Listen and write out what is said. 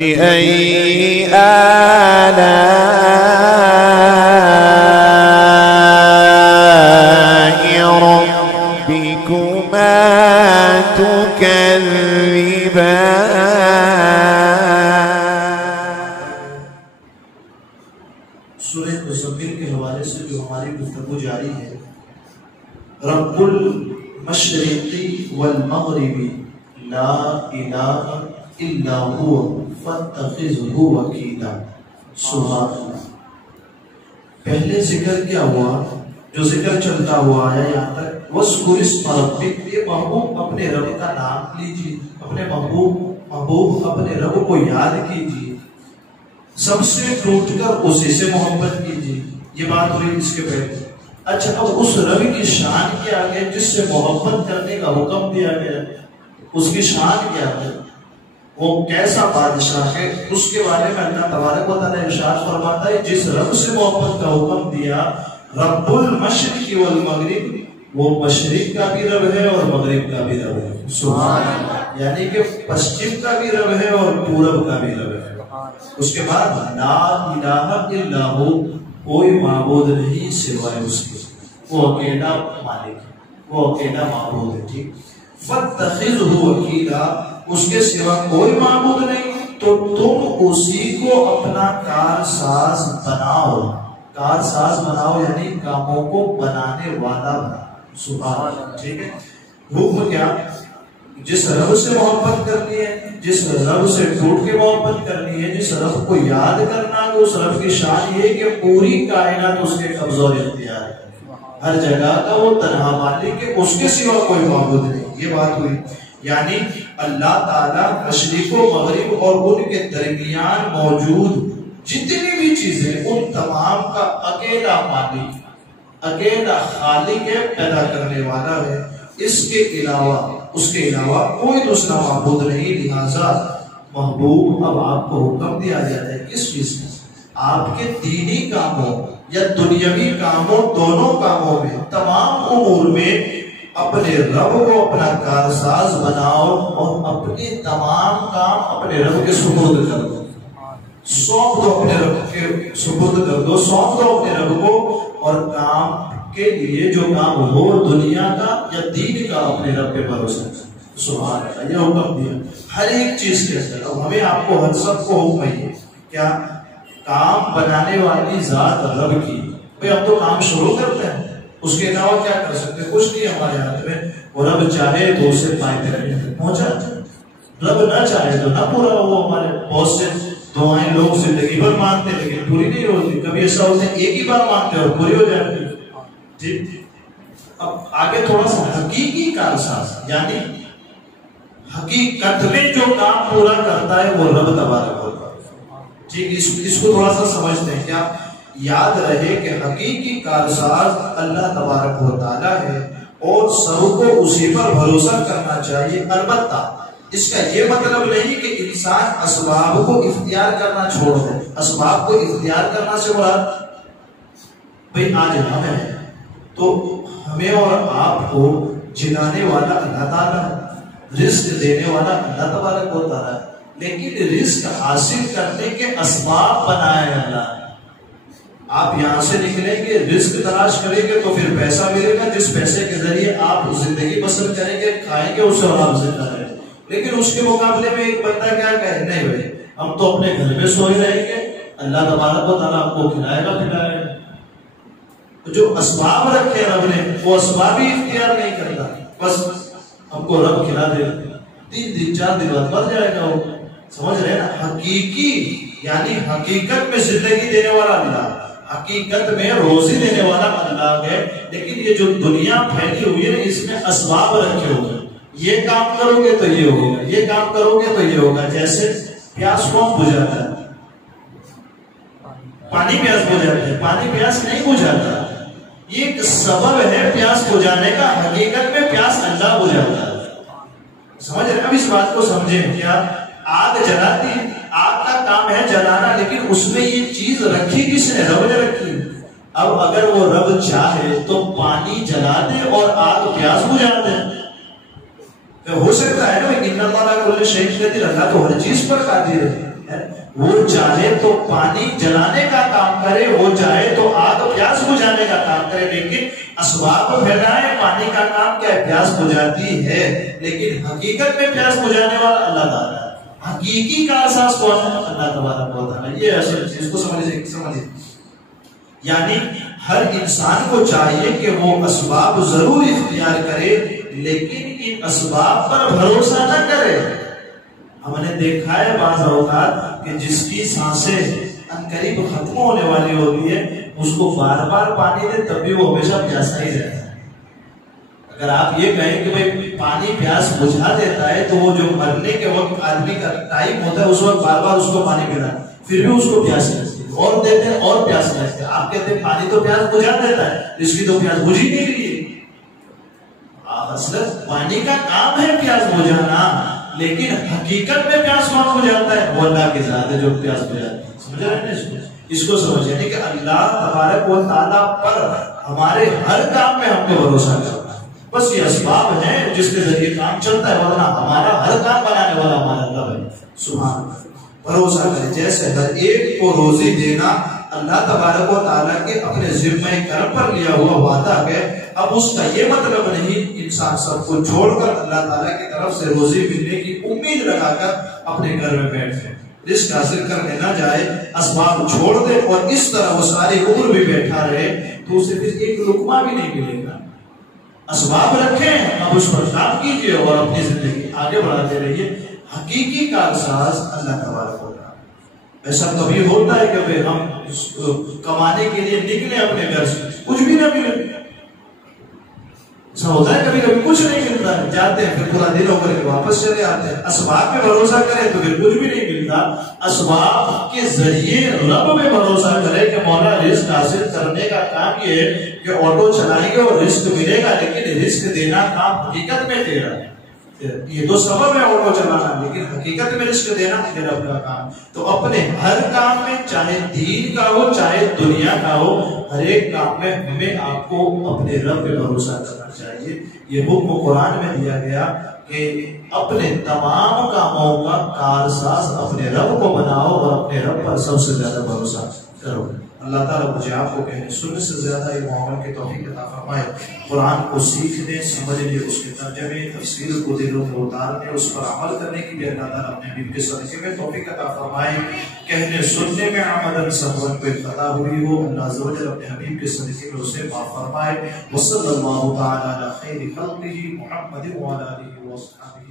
بأي آلاء ربكما تكذبان۔ سورہ مزمل کے حوالے سے جو ہماری گفتگو جاری ہے، رب المشرقی والمغربی لا الہ الا هو فاتخذہ وکیلا۔ سبحان اللہ۔ پہلے ذکر کیا ہوا، جو ذکر چلتا ہوا آیا یہاں تک، وَاذْكُرِ اسْمَ رَبِّكَ، یہ محبوب اپنے رب کا نام لیجیے، اپنے محبوب اپنے رب کو یاد کیجیے، سب سے ٹوٹ کر اسی سے محبت کیجیے۔ یہ بات ہوئی اس کے پہلے۔ اچھا، اب اس رب کی شان کیا ہے جس سے محبت کرنے کا حکم دیا گیا، اس کی شان کیا ہے، وہ کیسا بادشاہ ہے، اس کے بارے میں اللہ تبارک و تعالیٰ ارشاد فرماتا ہے جس رب سے محبت کا حکم دیا، رب المشرق والمغرب، وہ مشرق کا بھی رب ہے اور مغرب کا بھی رب ہے۔ سبحان اللہ۔ یعنی کہ پشچم کا بھی رب ہے اور پورب کا بھی رب ہے۔ اس کے بعد لا الہ الا ہو، کوئی معبود نہیں سوائے اس کے، وہ اکیلا مالک ہے، وہ اکیلا معبود ہے، ٹھیک۔ فاتخذہ وکیلا، اس کے سوا کوئی معبود نہیں، تو تم اسی کو اپنا کارساز بناؤ۔ کارساز بناؤ یعنی کاموں کو بنانے والا بناؤ۔ سبحان اللہ، ٹھیک ہے۔ حکم کیا؟ جس رب سے محبت کرنی ہے، جس رب سے ٹوٹ کے محبت کرنی ہے، جس رب کو یاد کرنا ہے، اس رب کی شان یہ ہے کہ پوری کائنات اس کے قبضہ اور اختیار ہے، ہر جگہ کا وہ تنہا مالک ہے، اس کے سوا کوئی معبود نہیں۔ یہ بات ہوئی، یعنی اللہ تعالیٰ مشرق و مغرب اور ان کے درمیان موجود جتنی بھی چیزیں ان تمام کا اکیلا مالک، اکیلا خالق ہے، پیدا کرنے والا ہے، اس کے علاوہ کوئی دوسرا معبود نہیں۔ لہذا محبوب اب آپ کو حکم دیا جاتا ہے کس چیز کا؟ آپ کے دینی کاموں یا دنیاوی کاموں، دونوں کاموں میں، تمام امور میں اپنے رب کو اپنا کارساز بناؤ اور اپنے تمام کام اپنے رب کے سپرد کر دو، سونپ دو، اپنے رب کے سپرد کر دو، سونپ دو اپنے رب کو، اور کام کے لیے جو کام ہو دنیا کا یا دین کا اپنے رب کے بھروسے۔ سبحان اللہ، یہ حکم دیا ہر ایک چیز کے اندر۔ اب ہمیں آپ کو ہر سب کو حکم ہے کیا؟ کام بنانے والی ذات رب کی، بھئی ہم تو کام شروع کرتے ہیں، اس کے علاوہ کیا کر سکتے ہیں؟ کچھ نہیں ہمارے ہاتھ میں۔ وہ رب چاہے تو اسے فائدے پہنچا، رب نہ چاہے تو نہ پورا۔ وہ ہمارے بہت سے دعائیں لوگ زندگی بھر مانتے لیکن پوری نہیں ہوتی، کبھی ایسا ہوتا ہے ایک ہی بار مانتے اور پوری ہو جاتی ہے، ٹھیک۔ اب آگے تھوڑا سا حقیقی کارساز، یعنی حقیقت میں جو کام پورا کرتا ہے وہ رب تبارک ہوتا ہے، ٹھیک۔ اس کو تھوڑا سا سمجھتے ہیں، کیا یاد رہے کہ حقیقی کارساز اللہ تبارک و تعالی ہے اور سب کو اسی پر بھروسہ کرنا چاہیے۔ البتہ اس کا یہ مطلب نہیں کہ انسان اسباب کو اختیار کرنا چھوڑ دے۔ اسباب کو اختیار کرنا سے مراد بھئی آج ہم ہیں تو ہمیں اور آپ کو جلانے والا اللہ تعالیٰ ہے، رزق دینے والا اللہ تبارک و تعالیٰ ہے، لیکن رزق حاصل کرنے کے اسباب بنائے اللہ ہے۔ آپ یہاں سے نکلیں گے، رزق تلاش کریں گے تو پھر پیسہ ملے گا، جس پیسے کے ذریعے آپ زندگی بسر کریں گے، کھائیں گے، اس سے اور آپ زندہ رہیں گے۔ لیکن اس کے مقابلے میں ایک بندہ کیا کہے، نہیں بھائی ہم تو اپنے گھر میں سوئے رہیں گے، اللہ تبارک و تعالیٰ آپ کو کھلائے گا پھلائے گا۔ جو اسباب رکھے رب نے، وہ اسباب ہی اختیار نہیں کرتا، بس ہم کو رب کھلا دے، 3 دن 4 دن بعد مر جائے گا وہ، سمجھ رہے ہیں نا؟ حقیقی یعنی حقیقت میں زندگی دینے والا اللہ، حقیقت میں روزی دینے والا اللہ ہے، لیکن یہ جو دنیا پھیلی ہوئی ہے اس میں اسباب رکھے ہوئے، یہ کام کرو گے تو یہ ہوگا، یہ کام کرو گے تو یہ ہوگا۔ جیسے پیاس کون بجھاتا ہے؟ پانی پیاس بجھاتا ہے، پانی پیاس نہیں بجھاتا، یہ ایک سبب ہے پیاس بجھانے کا، حقیقت میں پیاس اللہ بجھاتا ہے، سمجھ رہے ہیں؟ اب اس بات کو سمجھیں، کیا آگ جلاتی ہے، آگ کا کام ہے جلانا، لیکن اس میں یہ چیز رکھی کس نے؟ رب نے رکھی۔ اب اگر وہ رب چاہے تو پانی جلا دے اور آگ پیاس بجھا دے، ہو سکتا ہے نا؟ اللہ تو ہر چیز پر قادر ہے، وہ چاہے تو پانی جلانے کا کام کرے، وہ چاہے تو آگ پیاس بجھانے کا کام کرے، لیکن اسباب پھیلائے، پانی کا کام کیا ہے؟ پیاس بجھاتی ہے، لیکن حقیقت میں پیاس بجھانے والا اللہ تعالیٰ ہے۔ حقیقی کا احساس کون ہے؟ اللہ تبارک و تعالیٰ۔ یہ اصل چیز کو سمجھے، یعنی ہر انسان کو چاہیے کہ وہ اسباب ضرور اختیار کرے، لیکن ان اسباب پر بھروسہ نہ کرے۔ ہم نے دیکھا ہے بعض اوقات کہ جس کی سانسیں عنقریب ختم ہونے والی ہوتی ہے، اس کو بار بار پانی دے تب بھی وہ ہمیشہ پیاسا ہی رہتا ہے۔ اگر آپ یہ کہیں کہ بھئی پانی پیاس بجھا دیتا ہے، تو وہ جو مرنے کے وقت آدمی کا ٹائم ہوتا ہے، اس وقت بار بار اس کو پانی پلانا، پھر بھی اس کو پیاس لگتی ہے، اور دیتے ہیں اور پیاس لگتی ہے۔ آپ کہتے ہیں پانی تو پیاس بجھا دیتا ہے، اس کی تو پیاس بجھی نہیں رہی ہے۔ اصل پانی کا کام ہے پیاس بجھانا، لیکن حقیقت میں پیاس کون بجھاتا ہے؟ وہ اللہ کی ذات ہے جو پیاس بجھاتا ہے۔ سمجھ رہے ہیں اس کو سمجھ، یعنی کہ اللہ تبارک و تعالیٰ پر ہمارے ہر کام میں ہم کو بھروسہ کرنا ہے۔ بس یہ اسباب ہیں جس کے ذریعے کام چلتا ہے، ورنہ ہمارا ہر کام بنانے والا ہمارا اللہ ہے۔ سبحان اللہ۔ بھروسہ کریں، جیسے ہر ایک کو روزی دینا اللہ تبارک و تعالیٰ کے اپنے ذمہ کرم پر لیا ہوا وعدہ ہے۔ اب اس کا یہ مطلب نہیں انسان سب کو چھوڑ کر اللہ تعالیٰ کی طرف سے روزی ملنے کی امید لگا کر اپنے گھر میں بیٹھ جائے، رزق حاصل کرنے نہ جائے، اسباب چھوڑ دے اور اس طرح وہ ساری عمر بھی بیٹھا رہے تو اسے پھر ایک لقمہ بھی نہیں ملے گا۔ اسباب رکھیں، اب اس پر کام کیجئے اور اپنی زندگی آگے بڑھاتے رہیے۔ حقیقی کا احساس اللہ تبارک و تعالیٰ۔ ایسا کبھی ہوتا ہے کہ ہم کمانے کے لیے نکلے اپنے گھر سے، کچھ بھی نہ ملے؟ ایسا ہوتا ہے کبھی کبھی کچھ نہیں ملتا ہے، جاتے ہیں پھر پورا دن ہو کر کے واپس چلے آتے ہیں۔ اسباب پہ بھروسہ کریں تو پھر کچھ بھی نہیں ملتا۔ اسباب کے ذریعے رب پہ بھروسہ کرے کہ مولا رزق حاصل کرنے کا کام یہ ہے کہ آٹو چلائیں گے اور رزق ملے گا، لیکن رزق دینا کام حقیقت میں تیرا ہے۔ یہ تو سبب ہے آٹو چلانا، لیکن حقیقت میں رزق دینا پھر رب کا کام۔ تو اپنے ہر کام میں، چاہے دین کا ہو چاہے دنیا کا ہو، ہر ایک کام میں ہمیں آپ کو اپنے رب پہ بھروسہ کرنا چاہیے۔ یہ حکم قرآن میں دیا گیا کہ اپنے تمام کاموں کا کارساز اپنے رب کو بناؤ اور اپنے رب پر سب سے زیادہ بھروسہ کرو۔ اللہ تعالیٰ مجھے آپ کو کہنے سننے سے زیادہ یہ معامل کی توفیق عطا فرمائے۔ قرآن کو سیکھنے، سمجھنے، اس کے ترجمے، تفسیر کو دلوں میں اتارنے، اس پر عمل کرنے کی بھی اللہ تعالیٰ اپنے حبیب کے صدقے میں توفیق عطا فرمائے۔ کہنے سننے میں عملاً سبب کوئی خطا ہوئی ہو، اللہ عز و جل اپنے حبیب کے صدقے میں اسے معاف فرمائے۔ وصلی اللہ تعالیٰ علی خیر خلقہ محمد وعلی آلہ وصحبہ۔